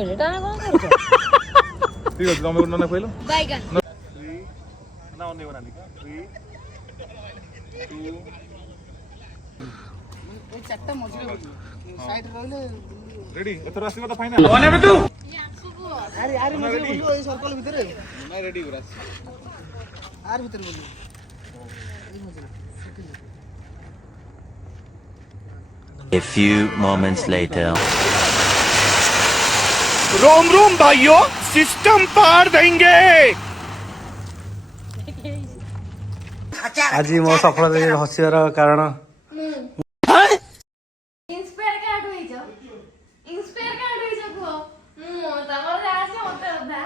ଏଟା କଣ କରୁଛ? ଠିକ ଅଛି ତମେ ଗୋଟେ ନା କହିଲ ବାଇଗଣ ନା ଅନେଇବ ନାନି 3 2 এই চারটা মজুরি সাইড রইলে রেডি এଥର ଆସିବ ତ ଫାଇନାଲ ଅନେଇବେ ତୁ আরে আরে মজুরি বলবো এই সর্কল ভিতরে না রেডি করে আস আর ভিতরে বলবো A few moments later. रोम रोम भाइयों सिस्टम पार देंगे। आज मो सफलता हसिबार कारण ইন্সপায়ার কার্ড হইছ ইন্সপায়ার কার্ড হইছ কো তমর আছে মতে অধা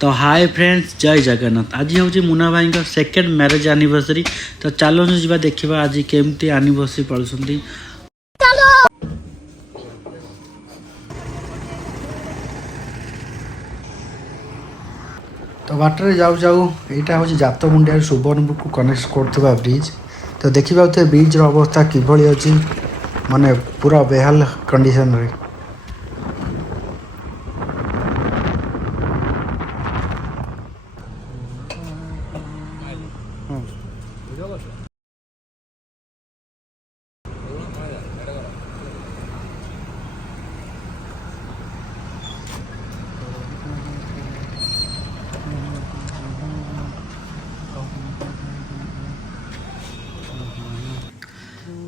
तो हाय फ्रेंड्स जय जगन्नाथ आज हूँ मुना भाई सेकेंड मैरेज एनिवर्सरी तो चलो जा देखा आज केमती एनिवर्सरी पालुंट तो बाटर जाऊ जाऊ यहाँ हूँ जात मुंडिया सुवर्णपुर को कनेक्ट कर ब्रिज तो देखा ब्रिज अवस्था किभली अच्छी माने पूरा बेहाल कंडीशन रे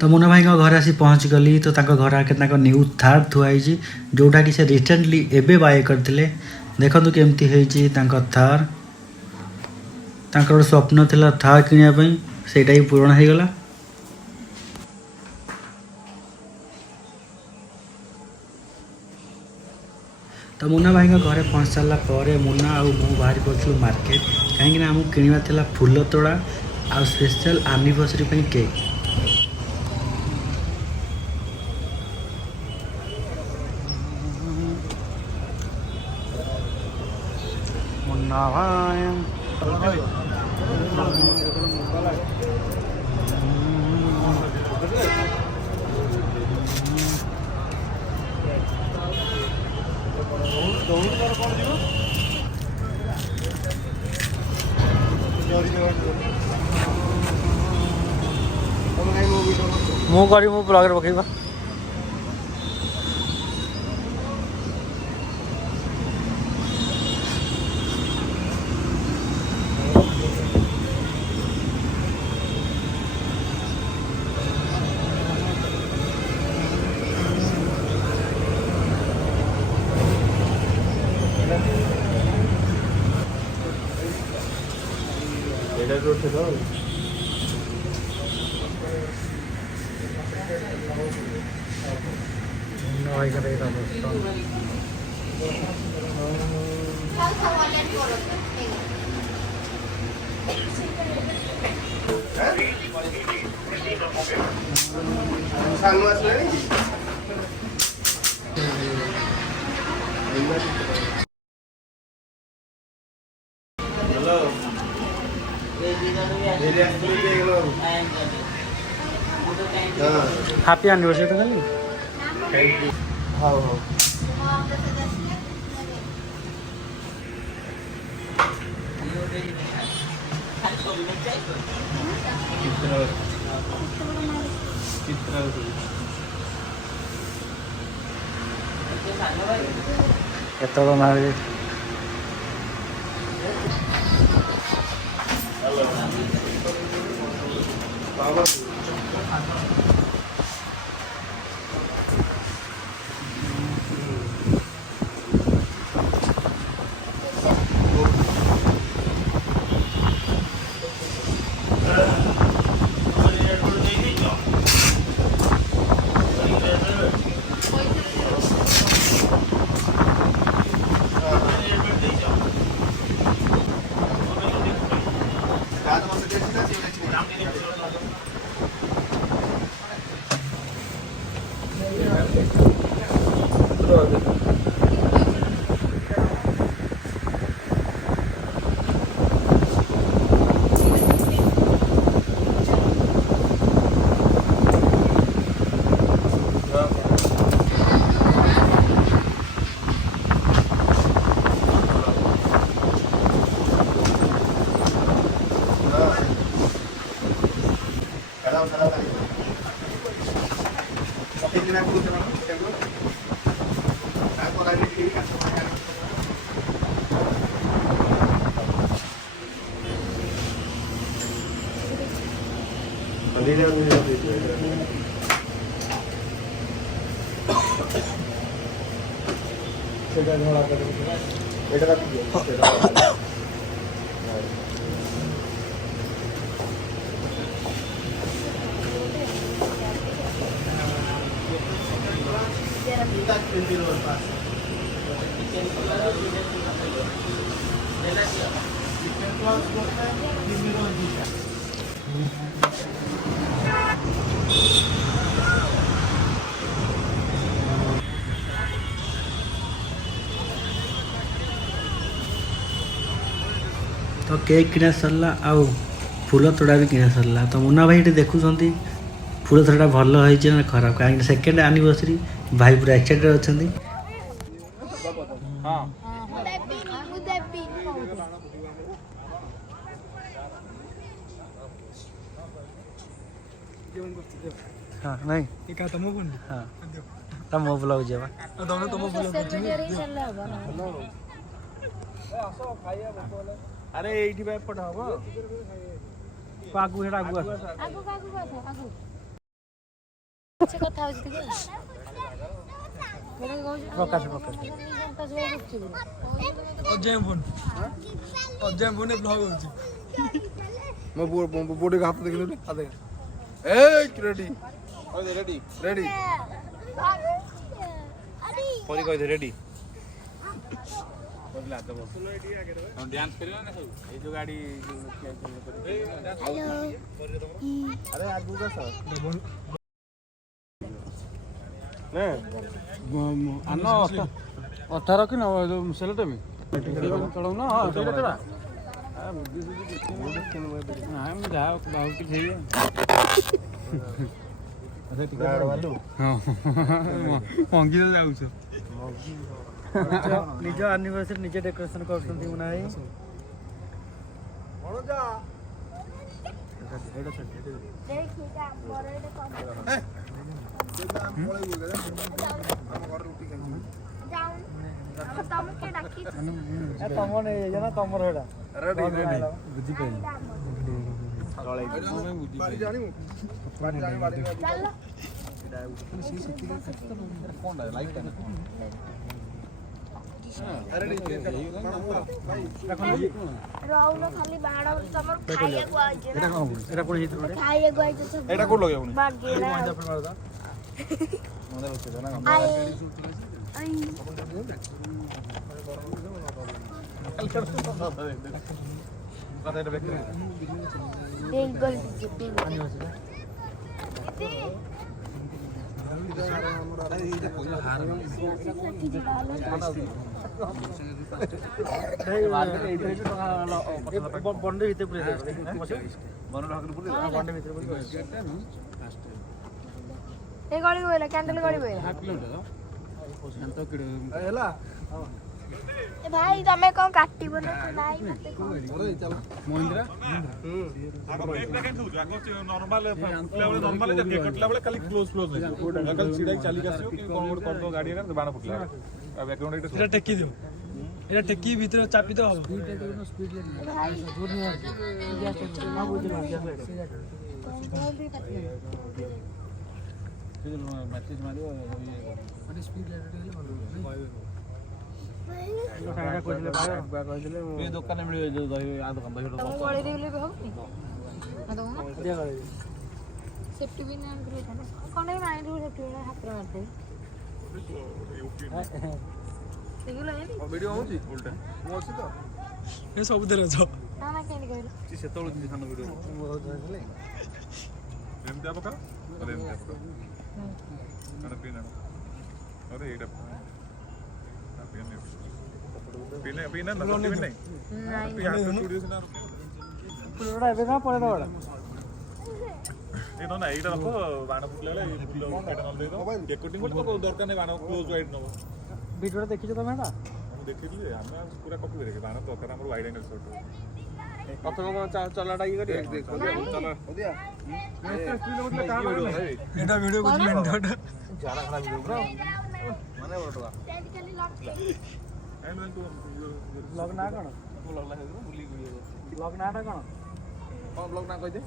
तो मुना भाई घर आसी पहुँच गली तो घर आके न्यू थार थुआई जोटा कि से रिसेंटली एबे बाय करते देखु केमती थार गोटे स्वप्न थिला थार किनिया सेटा ही पूरण हो गला तो मुना भाई घरे पहुँच सारा पर मुना आ बाहर पड़ू मार्केट कहीं आमको किणवा फूल तोड़ा आ स्पेशल एनिवर्सरी केक मुन्ना भाई मु करी मु ब्लॉगर पकेबा हैप्पी एनिवर्सरी तो खाली हाँ हाँ केतल मारे तो केक किना सरला आउ फूल तोड़ा भी किना सरला तो मुन्ना भाई ये देखुंत फूल तोड़ा भल होती ना खराब कहीं सेकेंड एनिवर्सरी भाई पूरा एक्साइटेड अच्छा हाँ हाँ नहीं हाँ तम मो ब्लॉग जेबा अरे एइठी पे पठ हबो आगु हेडा आगु से कथा होची ଟିକେ प्रकाश अजय फोन ब्लॉग होची मैं बॉडी का हाथ देखने दे ए रेडी रेडी रेडी परी कह दे रेडी हम डांस करियो ना सब ए जो गाड़ी अरे आगु का सर ने अन्ना 18 कि ना सेलेट में चढ़ाऊ ना हां चढ़ा चढ़ा हम जा बहुत कुछ है अरे टिकट वालो हां मंगी तो जाऊ छ निज एनिवर्सरी निजे डेकोरेशन करछंती मुना भाई कौन जा तम नहीं जना तमर हेडा रेडी रेडी बुझी पाइल बारी जानी बारी जानी बारी राहुल खाली बाड़ा तमर खाइया को आजे एटा कोन हित खाइया को आजे सब एटा कोड लगे बागेला आई एक गलती जितनी बंडे हिते पुरे बंडे भितर ए गाड़ी बोला कैंडल गाड़ी बोला हेला ए भाई तमे कोन काटिबो ना भाई मते को महिंद्रा आगो ब्रेक ब्रेक दउ आगो नॉर्मल नॉर्मल जे कटला बेले खाली क्लोज क्लोज नहीं अकल सीधा चली गसियो कि कोन गोड कर दो गाड़ी रे बाण फुटला बैकग्राउंड एटा टेकी दियो एटा टेकी भीतर चापी तो हो मैसेज मारियो ये दुकान में मिलियो जो आ दुकान दही तम गळे देले भी होनी आ तो सेफ्टी भी ना करे था कोन नहीं माइंड रू सेफ्टी ना हाथ मारते देखलो ये वीडियो होची उल्टा मो अछि तो ए सब देर छ ना ना केन कहलो ची सेतोळ दी खाना वीडियो रेम जा बका रेम जा बका अरे पीना अरे एटा पीने पीना ना पीने नहीं नहीं यहाँ पे स्टूडियो से ना पुरोडा एबे ना पड़े दबड़ा ये ना एटा रखो बाण फुटले वाला ये फुल एटा न दे दो डेकोटिंग बोल को दरकार नहीं बाण क्लोज वाइड न वीडियो देखिছো तमे एटा हम देखिली हम पूरा कॉपी करे बाण तो कर हमर वाइड एंगल शॉट कथम चलाटा ये करी देख चला हो दिया एटा एटा वीडियो कुछ मिनट ज्यादा खराब वीडियो ब्रो ମାନେ ବଟକା ଖାଲି ଲକ୍ ଏଣ୍ଡ ତୁ ବ୍ଲଗ ନା କ'ଣ ବ୍ଲଗ ନା ବୁଲି ଗୁଲି ବ୍ଲଗ ନାଟା କ'ଣ କଣ ବ୍ଲଗ ନା କହିଦେ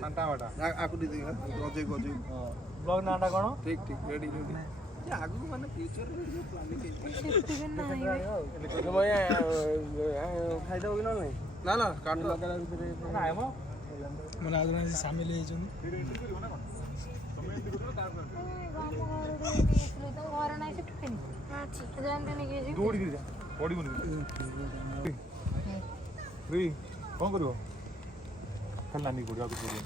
ସାନ୍ତା ବାଟା ଆକୁ ଦେଇଦେଇ ଗଜେଇ ଗଜେଇ ବ୍ଲଗ ନାଟା କ'ଣ ଠିକ ଠିକ ରେଡି ରେଡି ଆଗକୁ ମାନେ ଫ୍ୟୁଚର ରେ ପ୍ଲାନିଂ ସେତିକି ନାହିଁ ଖାଇଦେବ କି ନହେଲେ ନା ନା କାଟ ନାଇଁ ମ ମାନେ ଆଉ ଜଣେ ସାମିଲ ହେଇଛନ୍ତି ଘର ନାହିଁ ସେଠୁ କିଣି ଜାଣିନି କି ଦୌଡ଼ିକି ଯା ପଡ଼ିବୁନି କଣ କରିବ ଖାଲି ନାନୀ ପଡ଼ିବ ଆଗକୁ ପଡ଼ିବ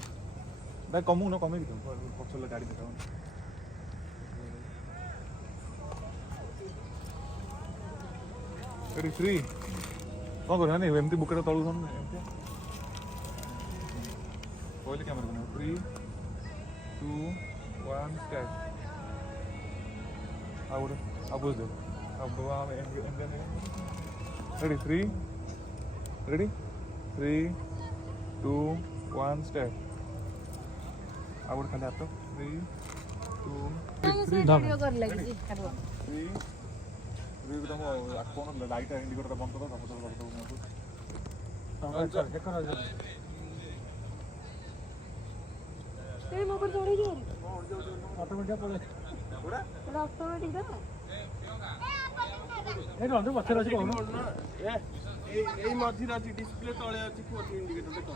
ଭାଇ କମୁ ନା କମେଇବି ପଛରେ ଗାଡ଼ି ଦେଖାଉ ଏଠି ଫ୍ରି କ'ଣ କରିବ ନାଇଁ ଏମିତି ବୁକେଟା ତଳୁ ଧରୁନି ଏମିତି କହିଲେ କ୍ୟାମେରା ବନେଇବ 3 2 1 ଷ୍ଟାର୍ଟ ଆଉ ଗୋଟେ ଆଉ ବୁଝ ready 3 ready 3 2 1 start ଆଉ ଗୋଟେ ଖାଲି ହାତ 3 2 ଭିଡିଓ କରି ଲାଗିଛି 3 ତମ ଆକୋନ ଲାଇଟ୍ ଇଣ୍ଡିକେଟର ବନ୍ଦ କର ତମ ଏ ମୋ ଉପରେ ଚଢି ଯିବ ଅଟୋମେଟିକ୍ ପଳେଇ ଅଟୋମେଟିକ୍ ନା ଏଇଠି ଅନ୍ଧ ପଛରେ ଅଛି କହୁନ ଏଇ ମଝିରେ ଅଛି ଡିସପ୍ଲେ ତଳେ ଅଛି କି ଅଛି ଇଣ୍ଡିକେଟର ଦେଖ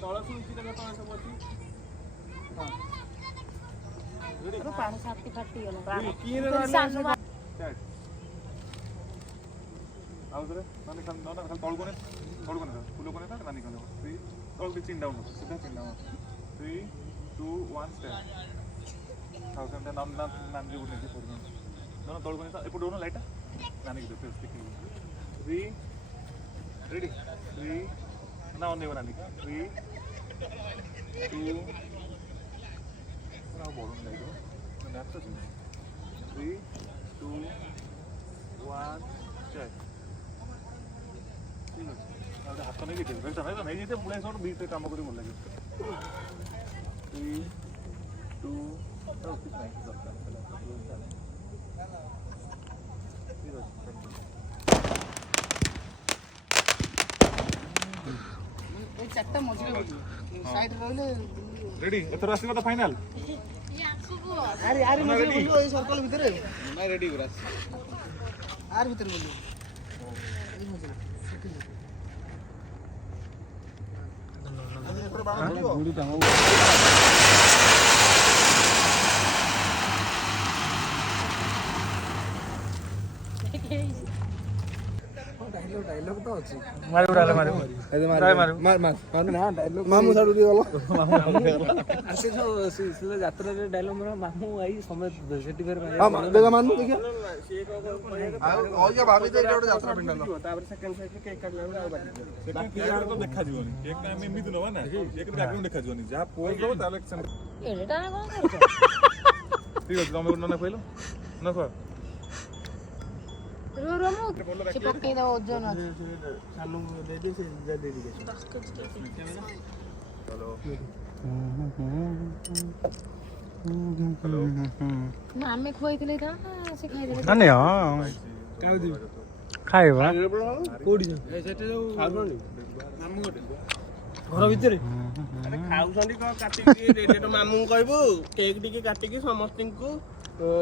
ତଳେ ସୁଇଚ ଦେଖ ତଳେ ସବୁ ଅଛି ପାଣି ଛାତି ଫାଟିଗଲା ଆଉ ଥରେ ମାନେ ଖାଲି ତଳକୁ ନେ ଫୁଲ କୋନେ ନାନୀ କଲେ 3 ତଳକୁ ଚିନ୍ ଡାଉନ୍ ସିଧା ଚିନ୍ ଡାଉନ୍ 3 2 1 start ଆଉ ସେମିତି ନାନୀ ଯୋଉ ନେଇକି ପଡ଼ିବ ନା ତଳକୁ ନେ ଏପଟେ ଦଉନ ଲାଇଟ୍ ନାନୀ କି ଫେସ୍ ଦେଖି 3 ready 3 ନା ଅନେଇବ ନାନୀ 3 2 ଆଉ ବଡୁନି ଲାଇଟ୍ ମ୍ୟାପ୍ ତ 3 2 1 start ହାତ ନେଇ ଯାଇଥିବେ ନେଇଯାଇଥିବେ ପୁଣି ସବୁ ଦୁଇଟା କାମ କରି ଭଲ ଲାଗେ 3 2 କିଛି ନାହିଁ ଚାରିଟା ମଝିରେ ସାଇଡ୍ ରହିଲେ ରେଡି ଏଥର ଆସିବ ତ ଫାଇନାଲ ଆରି ମଝିରେ ବୁଲିବ ଏଇ ସର୍କଲ ଭିତରେ ନାଇଁ ରେଡି ପୁରା ଆରି ଭିତରେ ବୁଲିବ ଏଇ ମଝିରେ डायलॉग तो अछि ମାରିବୁ ଡାଲେ ମାରିବୁ मामू साडू गलो ଆସି ସିଲେ ଯାତ୍ରାରେ ଡାଇଲଗ ମାର ମାମୁ ଆଇ ସମୟ ସେଠି ଫେର हां देखा मानू देखिया ଆଉ या भाभी तो ଗୋଟେ ଯାତ୍ରା ପିଣ୍ଡାଲ ତାପରେ ସେକେଣ୍ଡ ସାଇଡ୍ ରେ କେକ୍ କାଟିଲା ବେଳେ ଆଉ ବାକି ବାକି ତ ଦେଖା ଯିବନି କେକ୍ ଟା ଆମେ ଏମିତି ନବା ନା କେକ୍ ରେ ବ୍ୟାକଗ୍ରାଉଣ୍ଡ ଦେଖା ଯିବନି ଯାହା ପୋଜ ଦବ ତାହେଲେ ଏଟା କଣ କରୁଛ ଠିକ ଅଛି ତମେ ଗୋଟେ ନା କହିଲ ନା କହ ମୁଁ ସେ ପକେଇ ଦବ ଓଜନ ଅଛି ଚାଲୁ ଦେଇ ଦେ ସେ ଦେଇ ଦେ 10 କେଜି हेलो हेलो ଆମେ ଖୋଇଥିଲେ ତା ସେ ଖାଇଦେଲେ ନାଇଁ ହଁ କାଉ ଦି ଖାଇବା କୋଉଠି ଏ ସେଠି ଯୋଉ ଖାଉଛନ୍ତି ମାମୁ ଗୋଟେ ଘର ଭିତରେ ଆରେ ଖାଉଛନ୍ତି କଣ କାଟିକି ଦେଇଦେବେ ମାମୁଙ୍କୁ କହିବୁ କେକ୍ ଟିକେ କାଟିକି ସମସ୍ତଙ୍କୁ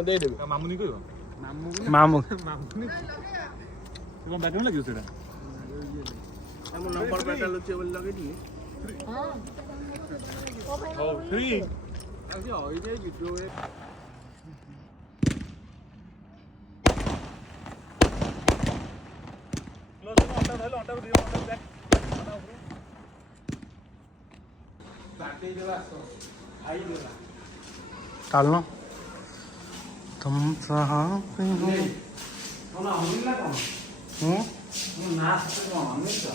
ଦେଇଦେବେ ମାମୁନି କହିବ ମାମୁ କଣ ବ୍ୟାକଗ୍ରାଉଣ୍ଡ ଲାଗିବ ସେଇଟା ଆମ ନମ୍ବର ପ୍ଲେଟ୍ ଲୁଚି ବୋଲି ଲଗେଇଥିଲି ହଁ ହଉ 3 ଆଜି ଅଇ ଯାଇ ଭିଡିଓ କ୍ଲୋଜ ଅଣ୍ଟା ଧଇଲ ଅଣ୍ଟା ଦିଅ ଅଣ୍ଟା ବ୍ୟାକ୍ ଅଣ୍ଟା ଉପରୁ କାଟି ଦେଲା ଆସ ଖାଇ ଦେଲା ଚାଲୁନ तुम कहाँ पे हो कोन हमिला कोन हूँ ମୁଁ ନାଚ କୋन ହମିଲା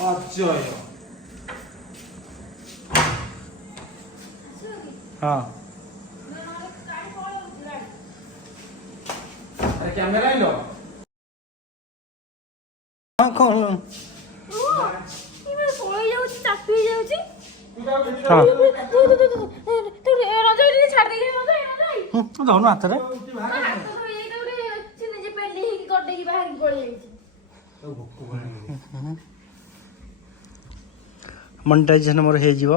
ଅଜୟ हाँ अरे कैमरा ही लो हाँ कौन ଇବେ ପଳେଇ ଯାଉଛି ଚାପି ହେଇ ଯାଉଛି हाँ ତୁ ରଞ୍ଜୟ ଟିକେ ଛାଡି ଦେଇକି ରଞ୍ଜୟ ଧନୁ ହାତରେ ମୋ ହାତ ଧୋଇଯାଇଛି ଗୋଟେ ଅଛି ନିଜେ ପେଣ୍ଡି ହେଇକି କଟେଇକି ବାହାରିକି ପଳେଇ ଯାଇଛି। ମନିଟାଇଜେସନ ମୋର ହେଇଯିବ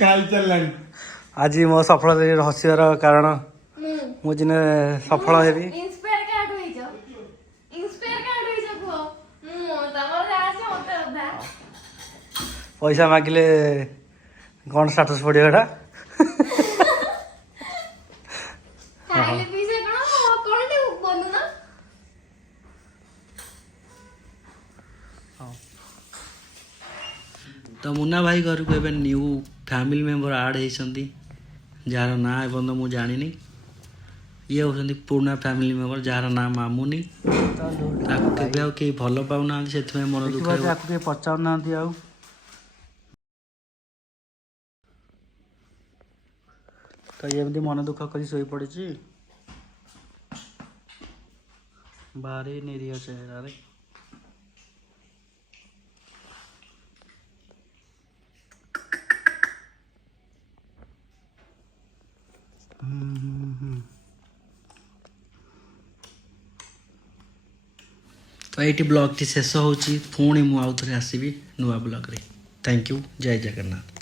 ଖାଇ ଚାଲିଲାଣି। ଆଜି ମୋ ସଫଳତାରେ ହସିବାର କାରଣ ମୁଁ ଦିନେ ସଫଳ ହେବି। ଇନ୍ସପାୟାର କାହାଠୁ ହେଇଛ? ଇନ୍ସପାୟାର କାହାଠୁ ହେଇଛ କୁହ? ମୁଁ ତମର ଯାହା ଅଛି ମତେ ଅଧା। ପଇସା ମାଗିଲେ କ'ଣ ଷ୍ଟାଟସ୍ ପଡ଼ିବ ଏଟା? ଖାଇଲେ ପିଇଲେ କଣ ଟିକେ ବୋଲୁନ। ତ ମୁନା ଭାଇ ଘରକୁ ଏବେ ନ୍ୟୁ ଫ୍ୟାମିଲି ମେମ୍ବର ଆଡ଼୍ ହେଇଛନ୍ତି ଯାହାର ନାଁ ଏପର୍ଯ୍ୟନ୍ତ ମୁଁ ଜାଣିନି। ଇଏ ହେଉଛନ୍ତି ପୁରୁଣା ଫ୍ୟାମିଲି ମେମ୍ବର ଯାହାର ନାଁ ମାମୁନି। ତାକୁ କେବେ ଆଉ କେହି ଭଲ ପାଉନାହାନ୍ତି, ସେଥିପାଇଁ ମନ ଦୁଃଖ। ତାକୁ କେହି ପଚାରୁନାହାନ୍ତି ଆଉ। ତ ଏମିତି ମନ ଦୁଃଖ କରି ଶୋଇପଡ଼ିଛି। ଭାରି ନିରୀହ ଚେହେରାରେ। ତ ଏଇଠି ବ୍ଲଗ୍ଟି ଶେଷ ହେଉଛି। ପୁଣି ମୁଁ ଆଉ ଥରେ ଆସିବି ନୂଆ ବ୍ଲଗ୍ରେ। Thank you. ଜୟ ଜଗନ୍ନାଥ।